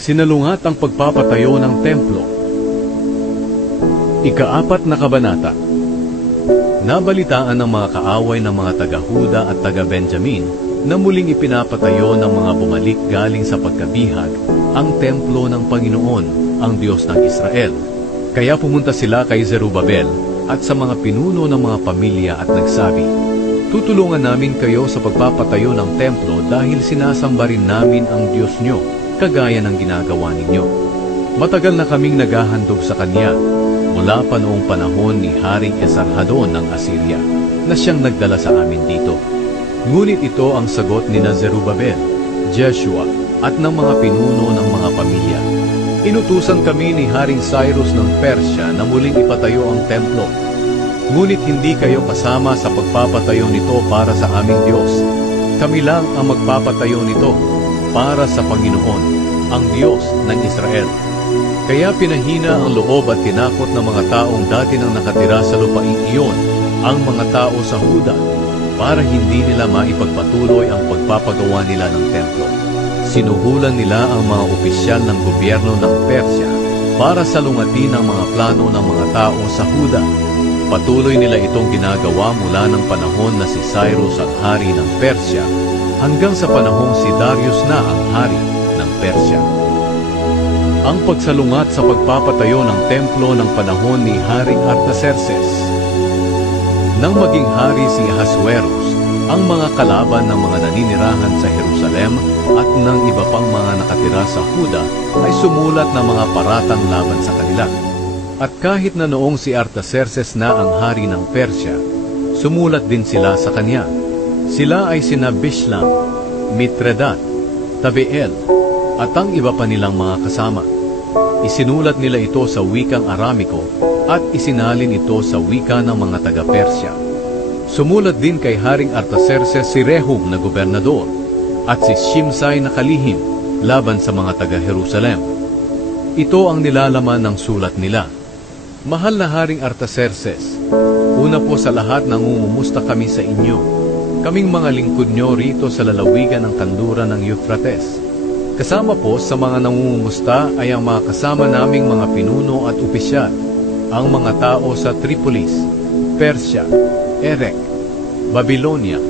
Sinalungat ang pagpapatayo ng templo. Ika-4 na kabanata. Nabalitaan ng mga kaaway ng mga taga-Huda at taga-Benjamin na muling ipinapatayo ng mga bumalik galing sa pagkabihag ang templo ng Panginoon, ang Diyos ng Israel. Kaya pumunta sila kay Zerubabel at sa mga pinuno ng mga pamilya at nagsabi, "Tutulungan namin kayo sa pagpapatayo ng templo dahil sinasamba rin namin ang Diyos nyo, kagaya ng ginagawa ninyo. Matagal na kaming naghahandog sa Kanya, mula pa noong panahon ni Haring Esarhadon ng Assyria, na siyang nagdala sa amin dito." Ngunit ito ang sagot ni Zerubabel, Jeshua, at ng mga pinuno ng mga pamilya. "Inutusan kami ni Haring Cyrus ng Persya na muling ipatayo ang templo. Ngunit hindi kayo kasama sa pagpapatayo nito para sa aming Diyos. Kami lang ang magpapatayo nito para sa Panginoon, ang Diyos ng Israel." Kaya pinahina ang loob at tinakot ng mga taong dati nang nakatira sa lupaing iyon, ang mga tao sa Huda, para hindi nila maipagpatuloy ang pagpapagawa nila ng templo. Sinuhulan nila ang mga opisyal ng gobyerno ng Persya para salungatin ang mga plano ng mga tao sa Huda. Patuloy nila itong ginagawa mula ng panahon na si Cyrus ang hari ng Persya hanggang sa panahong si Darius na ang hari ng Persya. Ang pagsalungat sa pagpapatayo ng templo ng panahon ni Haring Artaxerxes. Nang maging hari si Ahasuerus, ang mga kalaban ng mga naninirahan sa Jerusalem at ng iba pang mga nakatira sa Huda ay sumulat ng mga paratang laban sa kanila. At kahit na noong si Artaxerxes na ang hari ng Persya, sumulat din sila sa kanya. Sila ay sina Bishlam, Mitredat, Tabeel, at ang iba pa nilang mga kasama. Isinulat nila ito sa wikang Aramiko at isinalin ito sa wika ng mga taga-Persya. Sumulat din kay Haring Artaxerxes si Rehum na gobernador at si Shimsai na kalihim laban sa mga taga-Jerusalem. Ito ang nilalaman ng sulat nila. "Mahal na Haring Artaxerxes, una po sa lahat nangungumusta kami sa inyo, kaming mga lingkod nyo rito sa lalawigan ng kanluran ng Euphrates. Kasama po sa mga nangungumusta ay ang mga kasama naming mga pinuno at opisyal, ang mga tao sa Tripolis, Persya, Erek, Babylonia,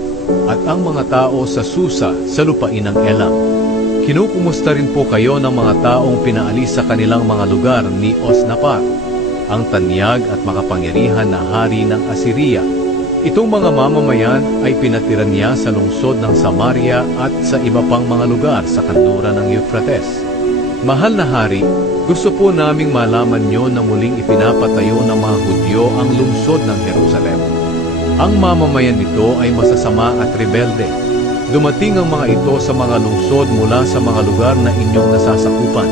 at ang mga tao sa Susa sa lupain ng Elam. Kinukumusta rin po kayo ng mga taong pinaalis sa kanilang mga lugar ni Osnapar, ang tanyag at makapangyarihan na hari ng Assyria. Itong mga mamamayan ay pinatiran niya sa lungsod ng Samaria at sa iba pang mga lugar sa kanluran ng Euphrates. Mahal na hari, gusto po naming malaman nyo na muling ipinapatayo ng mga Hudyo ang lungsod ng Jerusalem. Ang mamamayan nito ay masasama at rebelde. Dumating ang mga ito sa mga lungsod mula sa mga lugar na inyong nasasakupan.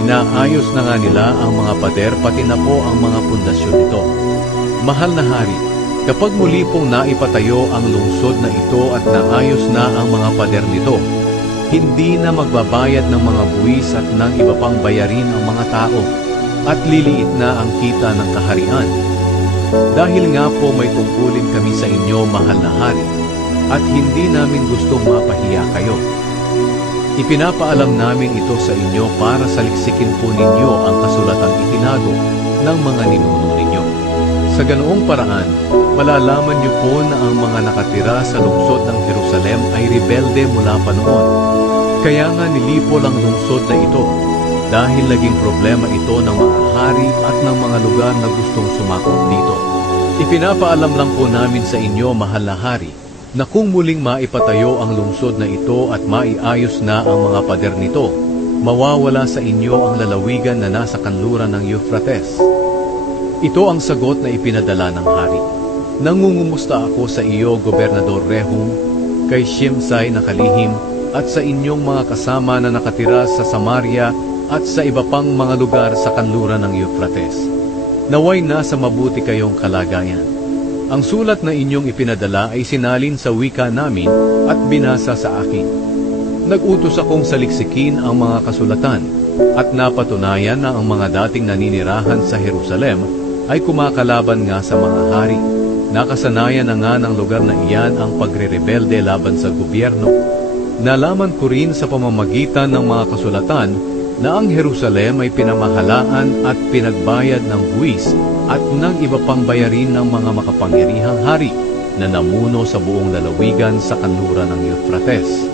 Inaayos na nga nila ang mga pader pati na po ang mga pundasyon nito. Mahal na hari, kapag muli pong naipatayo ang lungsod na ito at naayos na ang mga pader nito, hindi na magbabayad ng mga buwis at ng iba pang bayarin ang mga tao, at liliit na ang kita ng kaharian. Dahil nga po may tungkulin kami sa inyo, mahal na hari, at hindi namin gustong mapahiya kayo. Ipinapaalam namin ito sa inyo para saliksikin po ninyo ang kasulatang itinago ng mga ninuno ninyo. Sa ganoong paraan, malalaman niyo po na ang mga nakatira sa lungsod ng Jerusalem ay rebelde mula pa noon. Kaya nga nilipo ang lungsod na ito, dahil naging problema ito ng mga hari at ng mga lugar na gustong sumakop dito. Ipinapaalam lang po namin sa inyo, mahal na hari, na kung muling maipatayo ang lungsod na ito at maiayos na ang mga pader nito, mawawala sa inyo ang lalawigan na nasa kanluran ng Euphrates. Ito ang sagot na ipinadala ng hari. Nangungumusta ako sa iyo, Gobernador Rehum, kay Shimsai na kalihim, at sa inyong mga kasama na nakatira sa Samaria at sa iba pang mga lugar sa kanluran ng Euphrates. Naway nasa mabuti kayong kalagayan. Ang sulat na inyong ipinadala ay sinalin sa wika namin at binasa sa akin. Nag-utos akong saliksikin ang mga kasulatan at napatunayan na ang mga dating naninirahan sa Jerusalem ay kumakalaban nga sa mga hari. Nakasanayan na nga ng lugar na iyan ang pagre-rebelde laban sa gobyerno. Nalaman ko rin sa pamamagitan ng mga kasulatan na ang Jerusalem ay pinamahalaan at pinagbayad ng buwis at ng iba pang bayarin ng mga makapangyarihang hari na namuno sa buong lalawigan sa kanluran ng Euphrates.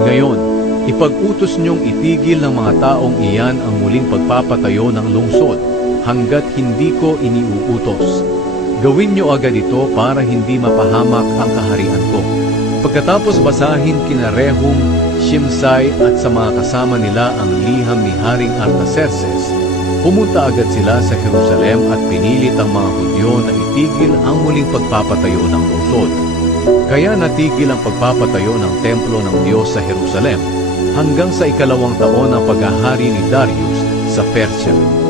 Ngayon, ipag-utos niyong itigil ng mga taong iyan ang muling pagpapatayo ng lungsod hanggat hindi ko iniuutos. Gawin niyo agad ito para hindi mapahamak ang kaharian ko. Pagkatapos basahin kina Rehum, Shimsai at sa mga kasama nila ang liham ni Haring Artaxerxes, pumunta agad sila sa Jerusalem at pinilit ang mga Hudyo na itigil ang muling pagpapatayo ng lungsod. Kaya natigil ang pagpapatayo ng templo ng Diyos sa Jerusalem hanggang sa 2 taon ng paghahari ni Darius sa Persya.